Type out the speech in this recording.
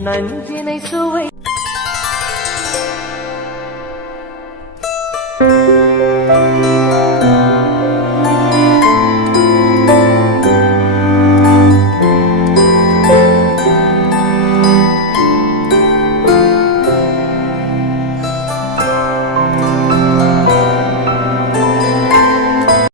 நஞ்சினை சுவை